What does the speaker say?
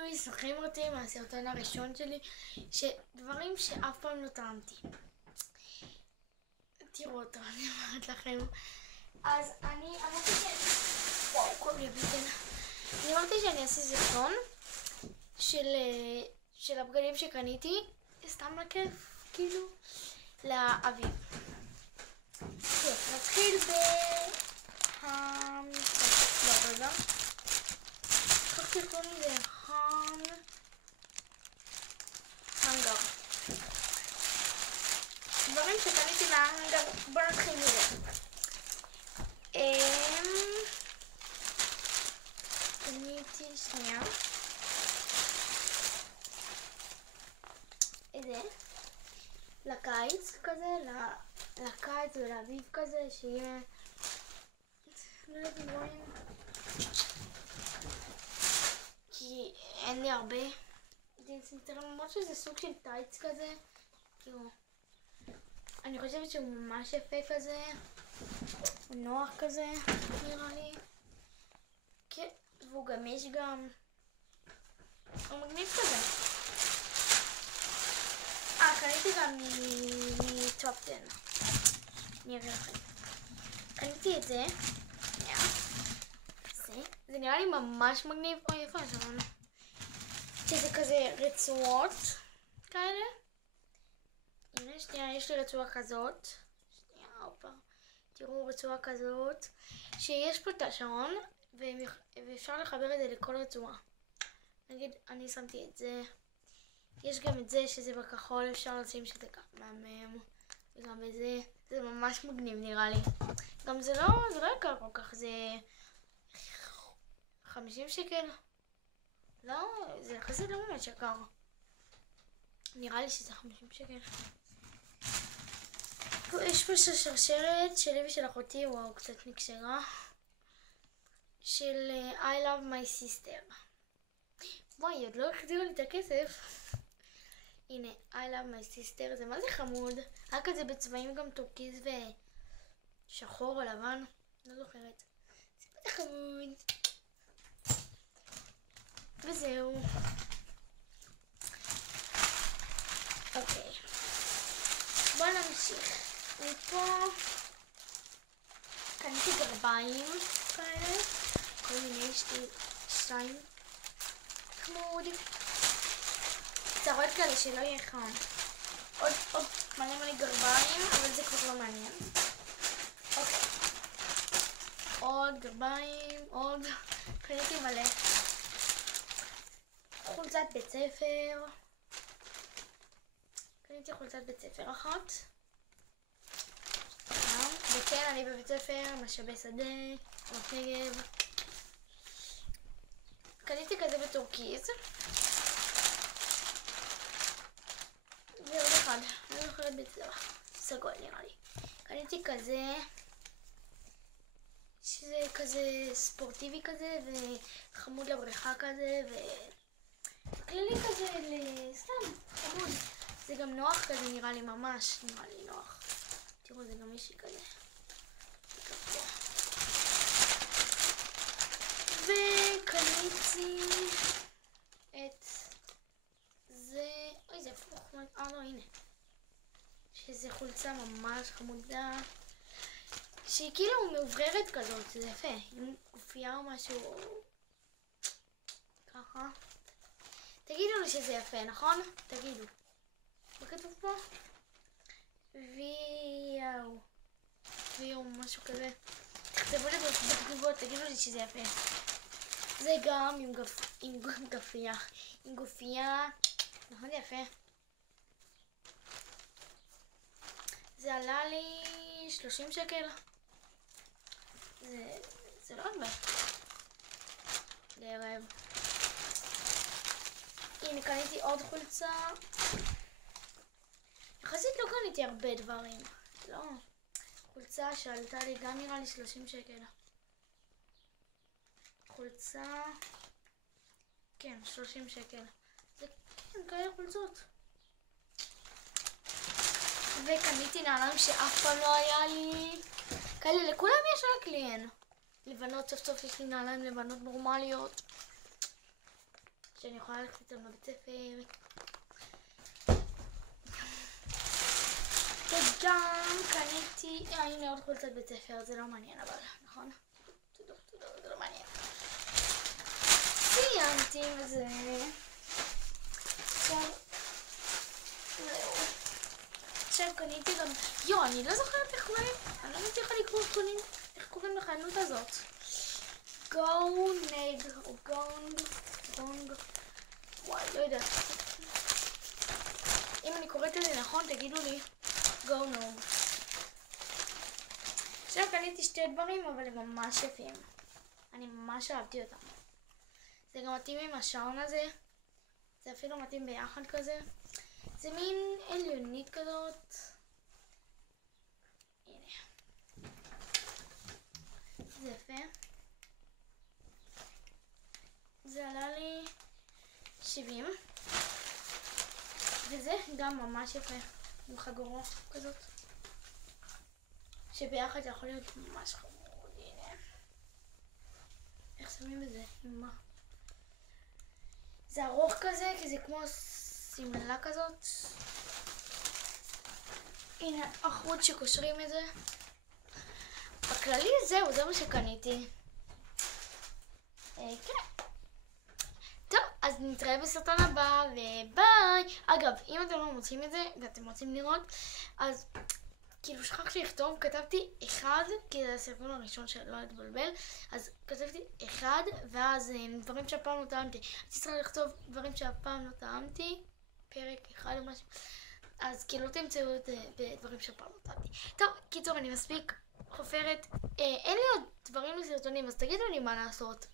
היי, זוכרים אותי מהסרטון הראשון שלי, דברים שאף פעם לא טעמתי. תראו אותו, אני אומרת לכם. אז אני אמרתי וואו, כל לי בטן. אני אמרתי שאני אעשה סרטון של הבגדים שקניתי, סתם לכיף, כאילו, לאביב. נתחיל לא, רגע. איך קוראים לזה? הנגר. דברים שקניתי מההנגר, בואו נתחיל מזה. קניתי שנייה. איזה? לקיץ כזה, לקיץ ולאביב כזה, שיהיה... לא יודעת אם רואים. כי אין לי הרבה. למרות שזה סוג של טייץ כזה. כאילו, אני חושבת שהוא ממש יפה כזה. הוא נוח כזה, נראה לי. כן, והוא גמיש גם. הוא מגניב כזה. קניתי גם מטופ 10. אני אראה לכם. קניתי את זה. זה נראה לי ממש מגניב. אוי, איפה השעון? שזה כזה רצועות כאלה. הנה, שנייה, יש לי רצועה כזאת. שנייה, אופה. תראו, רצועה כזאת. שיש פה את השעון, ואפשר לחבר את זה לכל רצועה. נגיד, אני שמתי את זה. יש גם את זה שזה בכחול, אפשר לשים שזה גם מהמם. וגם בזה. זה ממש מגניב נראה לי. גם זה לא יקר כל כך, זה 50 שקל. לא, זה כזה לא ממש יקר. נראה לי שזה 50 שקל. יש פה שרשרת שלי ושל אחותי, וואו, קצת נקשרה. של I love my sister. וואי, עוד לא החזירו לי את הכסף. הנה, I love my sister, זה מה זה חמוד. היה כזה בצבעים גם טורקיז ושחור או לבן. לא זוכרת. זה מה זה חמוד. וזהו. אוקיי. בואו נמשיך. מפה קניתי גרביים כאלה. כל מיני, יש לי 2. חמוד. קצרות כאלה שלא יהיה חם. עוד מלא גרביים, אבל זה כבר לא מעניין. אוקיי. עוד גרביים, עוד. קניתי מלא. חולצת בית ספר. קניתי חולצת בית ספר אחת. וכן, אני בבית ספר, משאבי שדה, עמק נגב. קניתי כזה בטורקיז. ועוד אחד, אני לא זוכרת בצבע. סגול נראה לי. קניתי כזה, שזה כזה ספורטיבי כזה, וחמוד לבריכה כזה, כללי כזה, סתם, חמוד. זה גם נוח כזה, נראה לי ממש, נראה לי נוח. תראו, זה גם מישהי כזה. וקניתי את זה, אוי, זה הפוך, לא, הנה. שזה חולצה ממש חמודה. שהיא כאילו מאובררת כזאת, זה יפה. עם גופייה או משהו. ככה. תגידו לי שזה יפה, נכון? תגידו. מה כתוב פה? ויו, משהו כזה. תכתבו לי בתגובות, תגידו לי שזה יפה. זה גם עם גופייה. עם גופייה. נכון, זה יפה. זה עלה לי 30 שקל. זה לא הרבה. לערב. הנה, קניתי עוד חולצה. יחסית לא קניתי הרבה דברים. לא. חולצה שעלתה לי גם נראה לי 30 שקל. חולצה... כן, 30 שקל. זה כן, כאלה חולצות. וקניתי נעליים שאף פעם לא היה לי. כאלה, לכולם יש רק לי אין. לבנות, סוף סוף יש לי נעליים לבנות נורמליות. שאני יכולה ללכת איתם לבית ספר. וגם קניתי, הנה עוד חולצת בית ספר, זה לא מעניין אבל, נכון? זה לא מעניין. סיימתי עם זה. עכשיו קניתי גם, אני לא זוכרת איך קוראים, אני לא מצליחה לקרוא איך קוראים לחנות הזאת. גונג או גונג, וואי, לא יודעת. אם אני קוראת את זה נכון, תגידו לי. גונג. עכשיו קניתי שתי דברים, אבל הם ממש יפים. אני ממש אהבתי אותם. זה גם מתאים עם השעון הזה. זה אפילו מתאים ביחד כזה. זה מין עליונית כזאת. הנה. זה יפה. זה עלה לי 70. וזה גם ממש יפה. עם חגורה כזאת. שביחד זה יכול להיות ממש חמוד. הנה. איך שמים את זה? עם מה? זה ארוך כזה, כי זה כמו סימלה כזאת. הנה, החוט שקושרים את זה. בכללי זהו, זה מה שקניתי. כן. טוב, אז נתראה בסרטון הבא, וביי. אגב, אם אתם לא מוצאים את זה, ואתם רוצים לראות, אז כאילו שכחתי לכתוב, כתבתי 1, כי זה הסרטון הראשון שלא התבלבל, אז כתבתי 1, ואז דברים שאף פעם לא טעמתי. הייתי צריכה לכתוב דברים שאף פעם לא טעמתי, פרק 1 או משהו, אז כאילו תמצאו את דברים שאף פעם לא טעמתי. טוב, קיצור, אני מספיק חופרת, אין לי עוד דברים לסרטונים, אז תגידו לי מה לעשות.